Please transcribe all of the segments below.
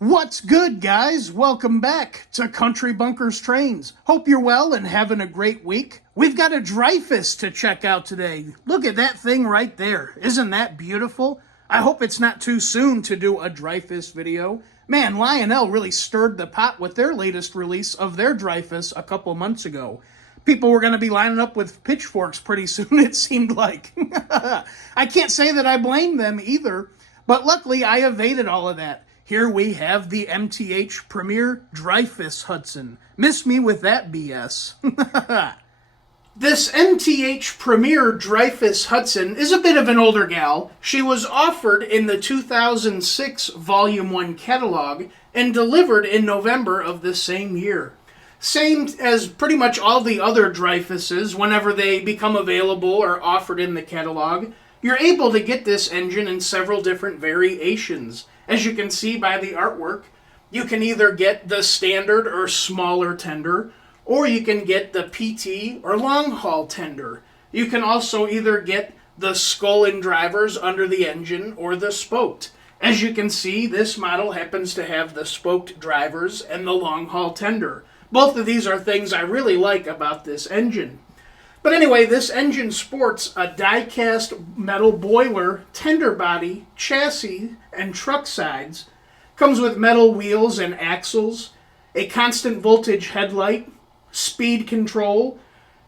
What's good, guys? Welcome back to Country Bunkers Trains. Hope you're well and having a great week. We've got a Dreyfuss to check out today. Look at that thing right there. Isn't that beautiful? I hope it's not too soon to do a Dreyfuss video. Man, Lionel really stirred the pot with their latest release of their Dreyfuss a couple months ago. People were going to be lining up with pitchforks pretty soon, it seemed like. I can't say that I blame them either, but luckily I evaded all of that. Here we have the MTH Premier Dreyfuss Hudson. Miss me with that BS. This MTH Premier Dreyfuss Hudson is a bit of an older gal. She was offered in the 2006 Volume 1 catalog and delivered in November of the same year. Same as pretty much all the other Dreyfusses, whenever they become available or offered in the catalog, you're able to get this engine in several different variations. As you can see by the artwork, you can either get the standard or smaller tender, or you can get the PT or long haul tender. You can also either get the skull and drivers under the engine or the spoked. As you can see, this model happens to have the spoked drivers and the long haul tender. Both of these are things I really like about this engine. But anyway, this engine sports a die-cast metal boiler, tender body, chassis, and truck sides. Comes with metal wheels and axles, a constant voltage headlight, speed control.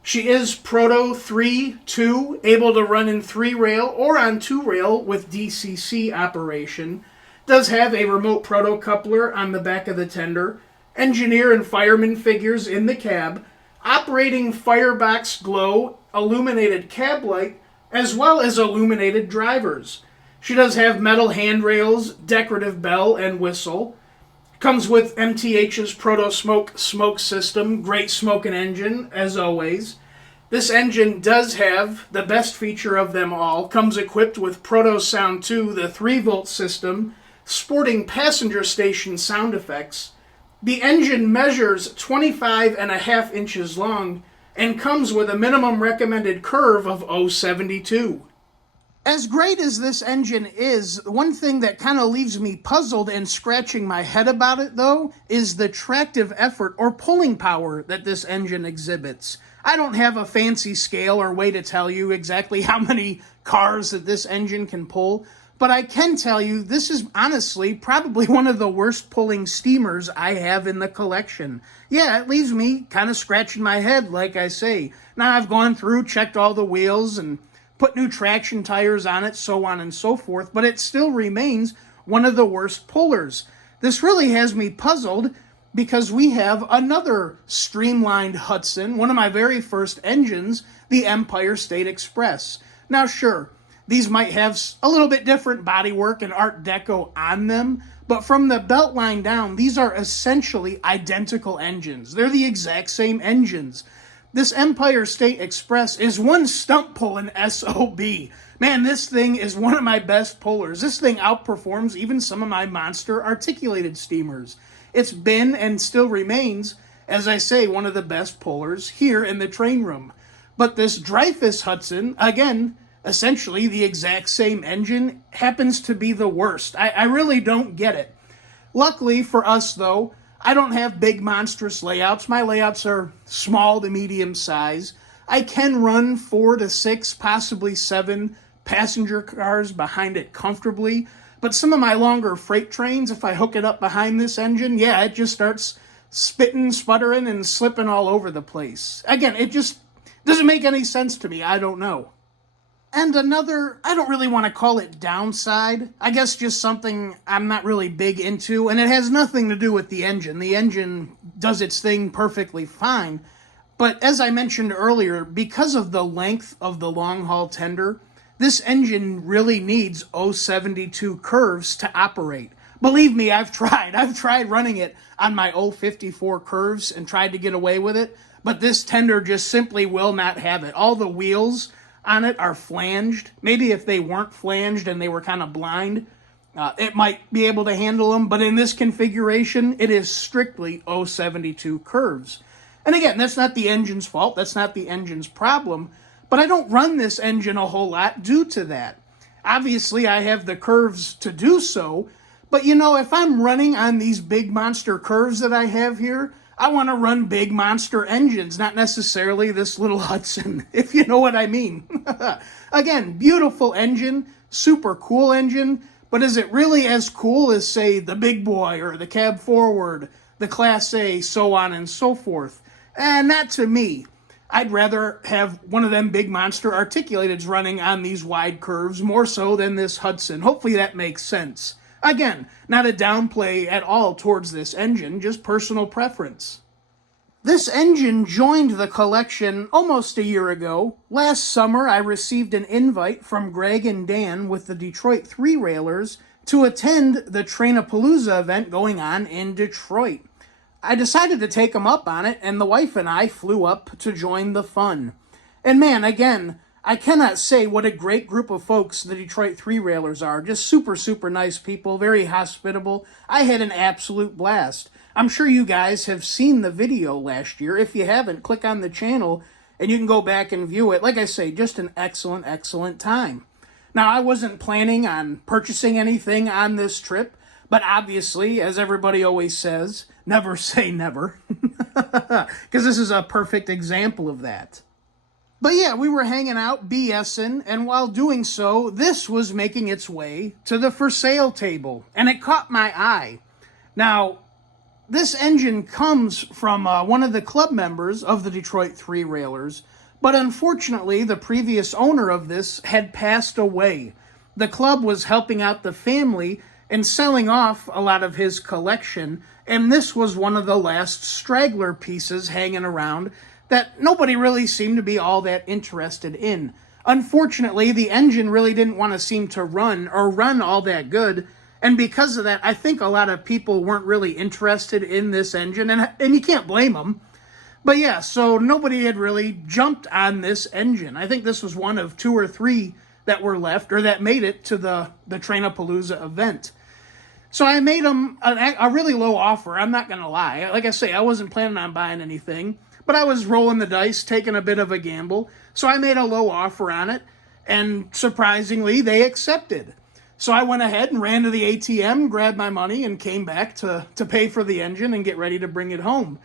She is Proto 3.2, able to run in 3-rail or on 2-rail with DCC operation. Does have a remote proto coupler on the back of the tender. Engineer and fireman figures in the cab. Operating firebox glow, illuminated cab light, as well as illuminated drivers. She does have metal handrails, decorative bell and whistle. Comes with MTH's Proto smoke system, great smoking engine, as always. This engine does have the best feature of them all. Comes equipped with Proto Sound 2, the 3-volt system, sporting passenger station sound effects. The engine measures 25.5 inches long and comes with a minimum recommended curve of 0.72. As great as this engine is, one thing that kind of leaves me puzzled and scratching my head about it, though, is the tractive effort or pulling power that this engine exhibits. I don't have a fancy scale or way to tell you exactly how many cars that this engine can pull, but I can tell you this is honestly probably one of the worst pulling steamers I have in the collection. Yeah, it leaves me kind of scratching my head, like I say. Now I've gone through, checked all the wheels, and put new traction tires on it, so on and so forth, but it still remains one of the worst pullers. This really has me puzzled because we have another streamlined Hudson, one of my very first engines, the Empire State Express. Now sure, these might have a little bit different bodywork and Art Deco on them, but from the belt line down, these are essentially identical engines. They're the exact same engines. This Empire State Express is one stump pulling SOB. Man, this thing is one of my best pullers. This thing outperforms even some of my monster articulated steamers. It's been and still remains, as I say, one of the best pullers here in the train room. But this Dreyfuss Hudson, again, essentially the exact same engine, happens to be the worst. I really don't get it. Luckily for us, though, I don't have big monstrous layouts. My layouts are small to medium size. I can run 4 to 6, possibly 7 passenger cars behind it comfortably, but some of my longer freight trains, if I hook it up behind this engine, yeah, it just starts spitting, sputtering, and slipping all over the place. Again, it just doesn't make any sense to me. I don't know. And another, I don't really want to call it downside, I guess just something I'm not really big into, and it has nothing to do with the engine. The engine does its thing perfectly fine, but as I mentioned earlier, because of the length of the long haul tender, this engine really needs 0.72 curves to operate. Believe me, I've tried. I've tried running it on my 0.54 curves and tried to get away with it, but this tender just simply will not have it. All the wheels on it are flanged. Maybe if they weren't flanged and they were kind of blind, it might be able to handle them. But in this configuration, it is strictly 0.72 curves. And again, that's not the engine's fault. That's not the engine's problem. But I don't run this engine a whole lot due to that. Obviously, I have the curves to do so, But you know, if I'm running on these big monster curves that I have here, I want to run big monster engines, not necessarily this little Hudson, if you know what I mean. Again, beautiful engine, super cool engine, but is it really as cool as, say, the Big Boy or the Cab Forward, the Class A, so on and so forth? And not to me. I'd rather have one of them big monster articulateds running on these wide curves more so than this Hudson. Hopefully that makes sense. Again, not a downplay at all towards this engine, just personal preference. This engine joined the collection almost a year ago. Last summer, I received an invite from Greg and Dan with the Detroit Three-Railers to attend the Trainapalooza event going on in Detroit. I decided to take them up on it, and the wife and I flew up to join the fun. And man, again, I cannot say what a great group of folks the Detroit Three-Railers are. Just super, super nice people, very hospitable. I had an absolute blast. I'm sure you guys have seen the video last year. If you haven't, click on the channel and you can go back and view it. Like I say, just an excellent, excellent time. Now, I wasn't planning on purchasing anything on this trip, but obviously, as everybody always says, never say never, because this is a perfect example of that. But yeah, we were hanging out, BSing, and while doing so, this was making its way to the for sale table, and it caught my eye. Now, this engine comes from one of the club members of the Detroit Three-Railers, but unfortunately, the previous owner of this had passed away. The club was helping out the family and selling off a lot of his collection, and this was one of the last straggler pieces hanging around that nobody really seemed to be all that interested in. Unfortunately, the engine really didn't want to seem to run all that good, and because of that, I think a lot of people weren't really interested in this engine, and you can't blame them. But yeah, so nobody had really jumped on this engine. I think this was one of 2 or 3 that were left, or that made it to the Trainapalooza event. So I made them a really low offer, I'm not going to lie. Like I say, I wasn't planning on buying anything, but I was rolling the dice, taking a bit of a gamble. So I made a low offer on it, and surprisingly, they accepted. So I went ahead and ran to the ATM, grabbed my money, and came back to pay for the engine and get ready to bring it home.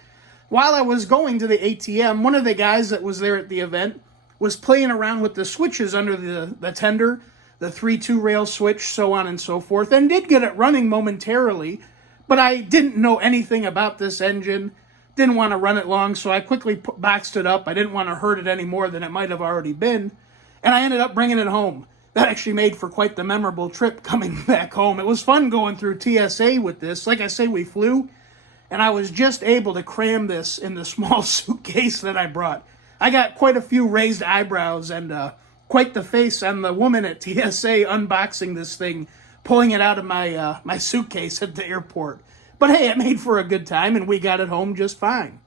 While I was going to the ATM, one of the guys that was there at the event was playing around with the switches under the tender, the 3-2 rail switch, so on and so forth, and did get it running momentarily, but I didn't know anything about this engine, didn't want to run it long, so I quickly boxed it up. I didn't want to hurt it any more than it might have already been, and I ended up bringing it home. That actually made for quite the memorable trip coming back home. It was fun going through TSA with this. Like I say, we flew, and I was just able to cram this in the small suitcase that I brought. I got quite a few raised eyebrows and quite the face on the woman at TSA unboxing this thing, pulling it out of my suitcase at the airport. But hey, it made for a good time, and we got it home just fine.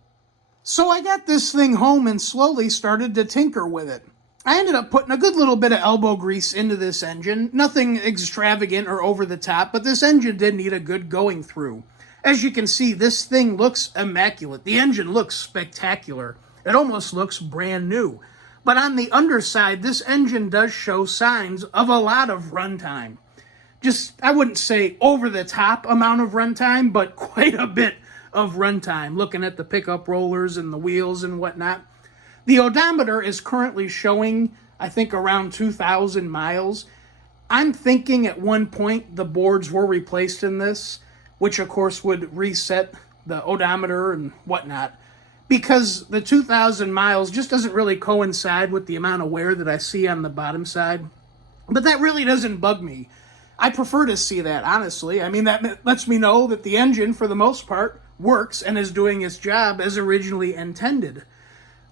So I got this thing home and slowly started to tinker with it. I ended up putting a good little bit of elbow grease into this engine. Nothing extravagant or over the top, but this engine did need a good going through. As you can see, this thing looks immaculate. The engine looks spectacular. It almost looks brand new. But on the underside, this engine does show signs of a lot of runtime. Just, I wouldn't say over-the-top amount of runtime, but quite a bit of runtime, looking at the pickup rollers and the wheels and whatnot. The odometer is currently showing, I think, around 2,000 miles. I'm thinking at one point the boards were replaced in this, which of course would reset the odometer and whatnot, because the 2,000 miles just doesn't really coincide with the amount of wear that I see on the bottom side. But that really doesn't bug me. I prefer to see that, honestly. I mean, that lets me know that the engine, for the most part, works and is doing its job as originally intended.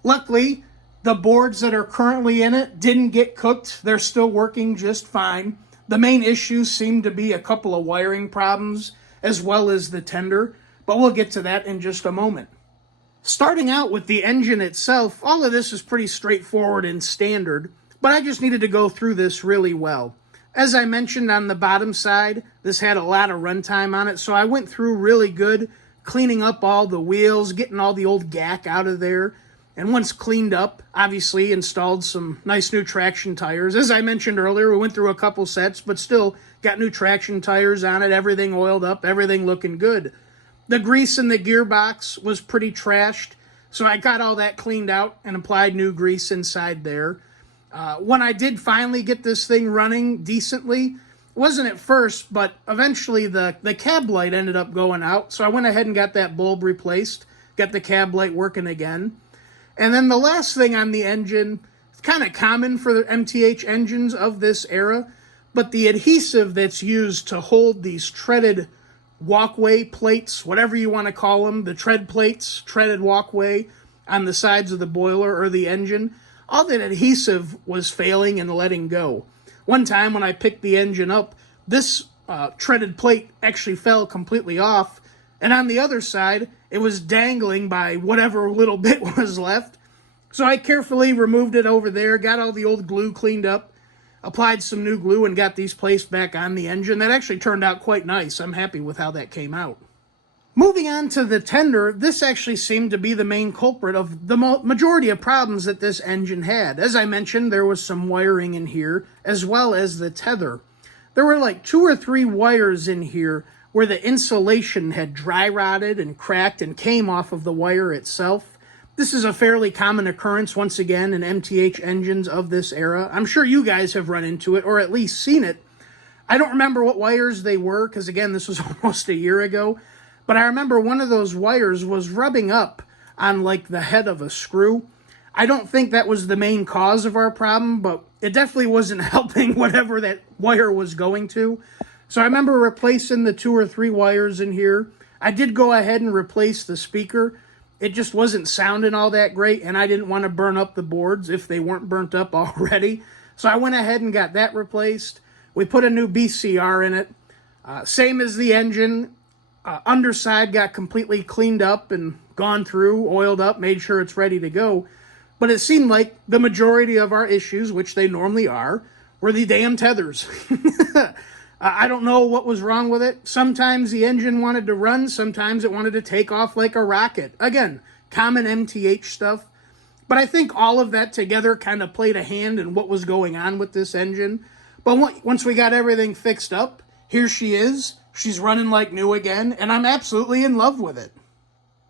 Luckily, the boards that are currently in it didn't get cooked. They're still working just fine. The main issues seem to be a couple of wiring problems, as well as the tender, but we'll get to that in just a moment. Starting out with the engine itself, all of this is pretty straightforward and standard, but I just needed to go through this really well. As I mentioned on the bottom side, this had a lot of runtime on it, so I went through really good, cleaning up all the wheels, getting all the old gack out of there, And once cleaned up, obviously installed some nice new traction tires. As I mentioned earlier, we went through a couple sets, but still got new traction tires on it, everything oiled up, everything looking good. The grease in the gearbox was pretty trashed, so I got all that cleaned out and applied new grease inside there. When I did finally get this thing running decently, it wasn't at first, but eventually the cab light ended up going out, so I went ahead and got that bulb replaced, got the cab light working again. And then the last thing on the engine, it's kind of common for the MTH engines of this era, but the adhesive that's used to hold these treaded walkway plates, whatever you want to call them, the tread plates, treaded walkway on the sides of the boiler or the engine, all that adhesive was failing and letting go. One time when I picked the engine up, this treaded plate actually fell completely off, and on the other side, it was dangling by whatever little bit was left. So I carefully removed it over there, got all the old glue cleaned up, applied some new glue, and got these placed back on the engine. That actually turned out quite nice. I'm happy with how that came out. Moving on to the tender, this actually seemed to be the main culprit of the majority of problems that this engine had. As I mentioned, there was some wiring in here, as well as the tether. There were like 2 or 3 wires in here where the insulation had dry rotted and cracked and came off of the wire itself. This is a fairly common occurrence, once again, in MTH engines of this era. I'm sure you guys have run into it, or at least seen it. I don't remember what wires they were, because again, this was almost a year ago. But I remember one of those wires was rubbing up on like the head of a screw. I don't think that was the main cause of our problem, but it definitely wasn't helping whatever that wire was going to. So I remember replacing the 2 or 3 wires in here. I did go ahead and replace the speaker. It just wasn't sounding all that great, and I didn't want to burn up the boards if they weren't burnt up already. So I went ahead and got that replaced. We put a new BCR in it. Same as the engine. Underside got completely cleaned up and gone through, oiled up, made sure it's ready to go. But it seemed like the majority of our issues, which they normally are, were the damn tethers. I don't know what was wrong with it. Sometimes the engine wanted to run, sometimes it wanted to take off like a rocket. Again, common MTH stuff. But I think all of that together kind of played a hand in what was going on with this engine. But once we got everything fixed up, here she is. She's running like new again, and I'm absolutely in love with it.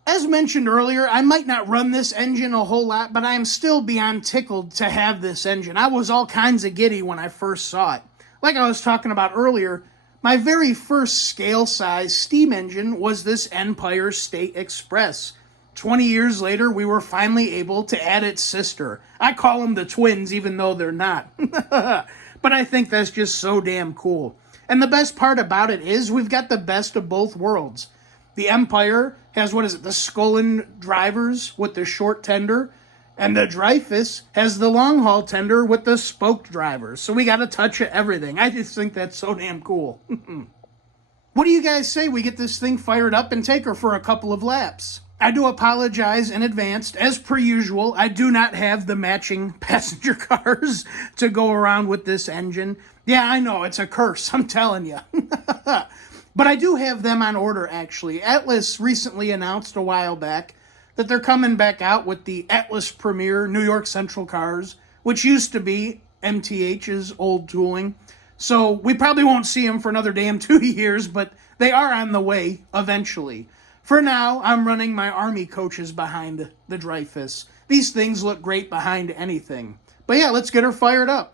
As mentioned earlier, I might not run this engine a whole lot, but I am still beyond tickled to have this engine. I was all kinds of giddy when I first saw it. Like I was talking about earlier, my very first scale-size steam engine was this Empire State Express. 20 years later, we were finally able to add its sister. I call them the twins, even though they're not. But I think that's just so damn cool. And the best part about it is we've got the best of both worlds. The Empire has, the Scullin drivers with the short tender, and the Dreyfuss has the long haul tender with the spoked drivers. So we got a touch of everything. I just think that's so damn cool. What do you guys say we get this thing fired up and take her for a couple of laps? I do apologize in advance. As per usual, I do not have the matching passenger cars to go around with this engine. Yeah, I know, it's a curse, I'm telling you. But I do have them on order, actually. Atlas recently announced a while back that they're coming back out with the Atlas Premier New York Central cars, which used to be MTH's old tooling. So we probably won't see them for another damn 2 years, but they are on the way eventually. For now, I'm running my Army coaches behind the Dreyfuss. These things look great behind anything. But yeah, let's get her fired up.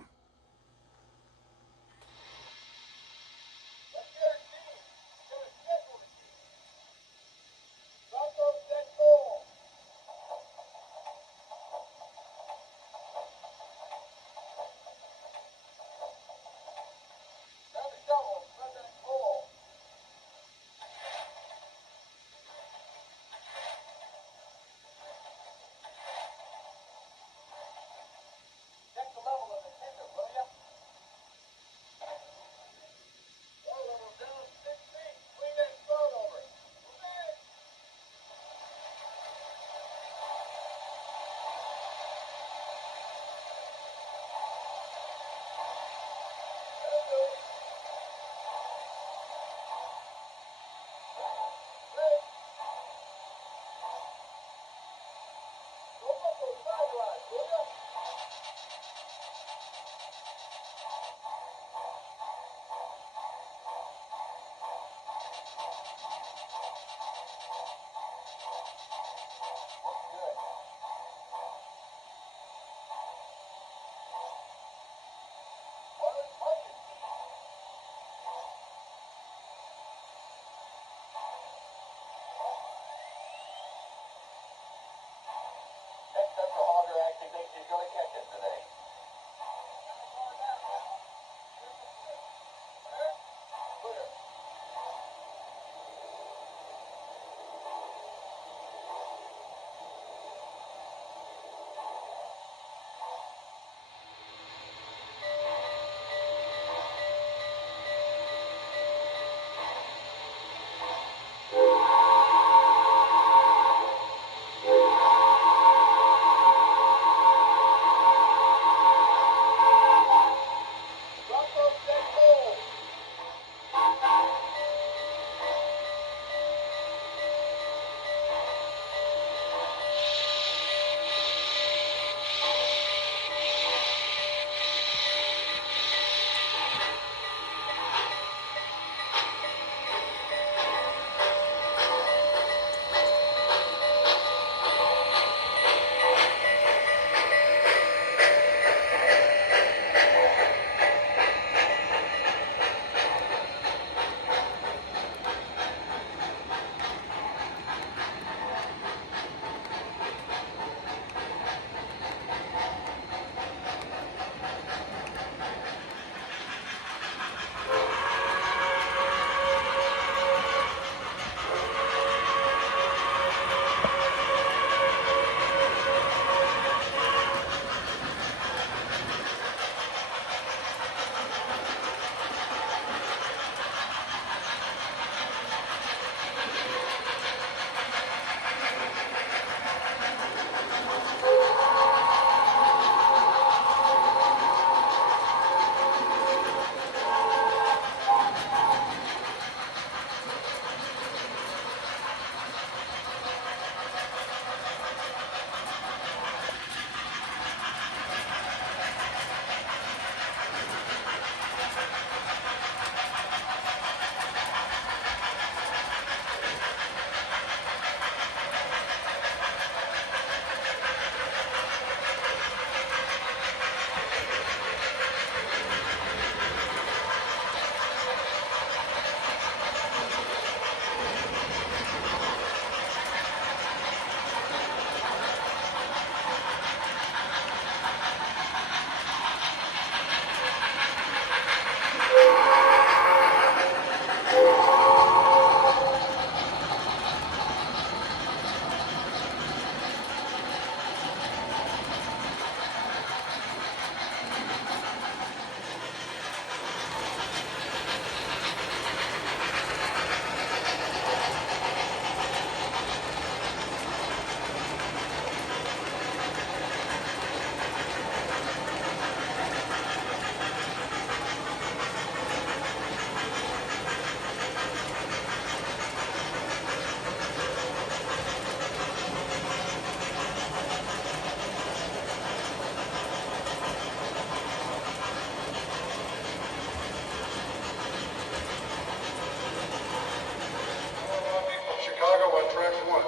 track 1,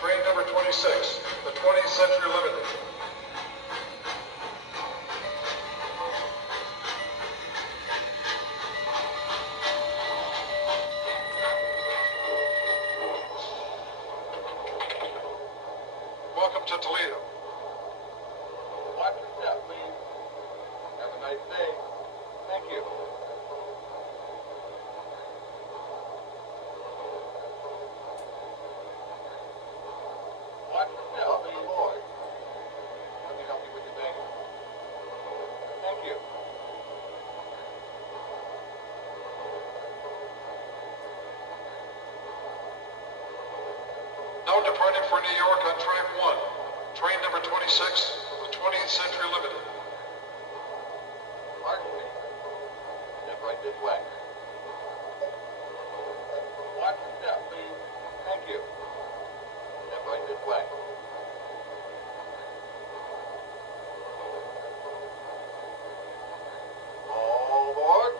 train number 26, the 20th Century Limited. Welcome to Toledo. Watch your step, please. Have a nice day. Thank you. Watch your step, please. Boy. Let me help you with your baggage. Thank you. Now departing for New York on track 1, train number 26, the 20th Century Limited. Pardon me. Step right this way. Watch your step, please. Thank you. Step right this way. All aboard.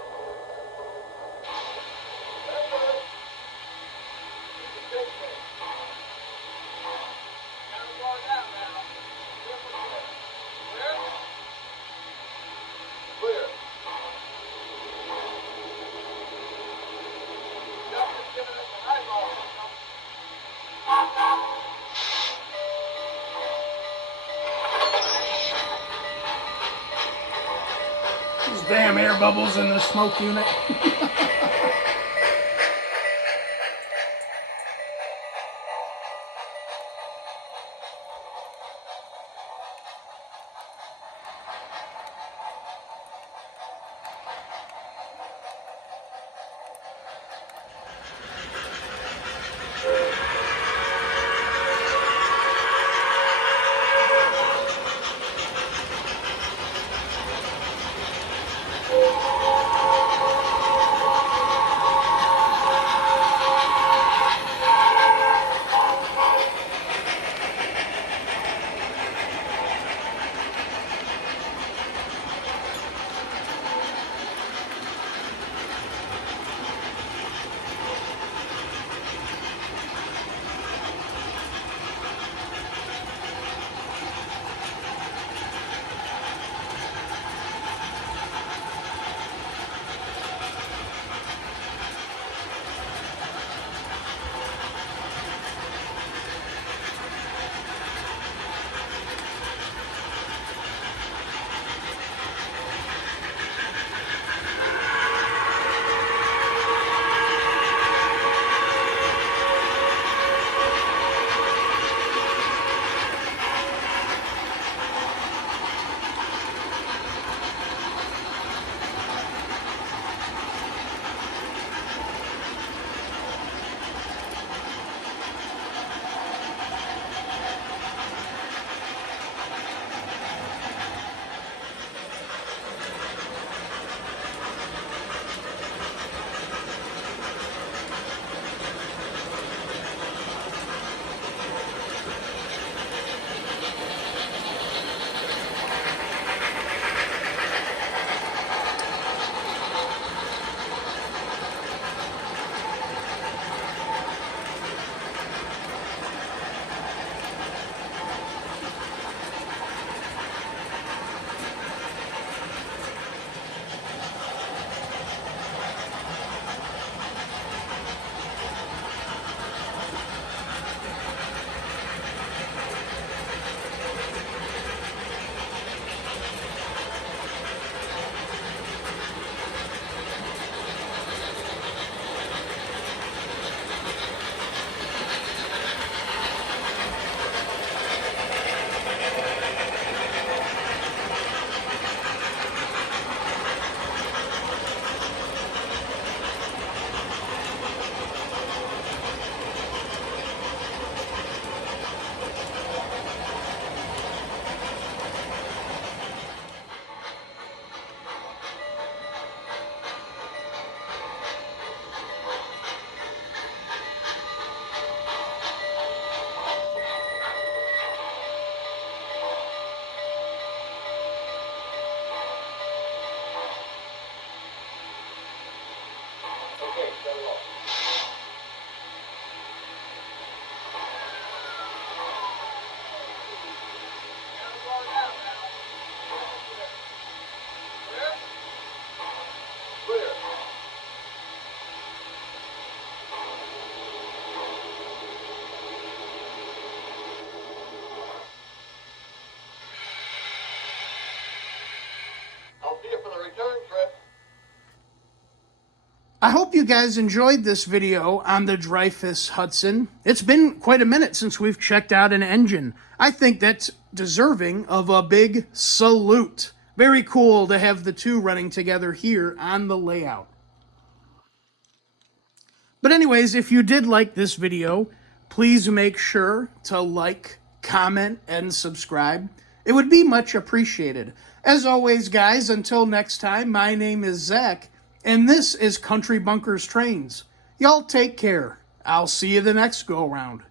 That's right. It's a big thing. Gotta slow down now. Clear? Clear. Just giving us an eyeball. Those damn air bubbles in the smoke unit. I hope you guys enjoyed this video on the Dreyfuss Hudson. It's been quite a minute since we've checked out an engine. I think that's deserving of a big salute. Very cool to have the two running together here on the layout. But anyways, if you did like this video, please make sure to like, comment, and subscribe. It would be much appreciated. As always, guys, until next time, my name is Zach, and this is Country Bunkers Trains. Y'all take care. I'll see you the next go-around.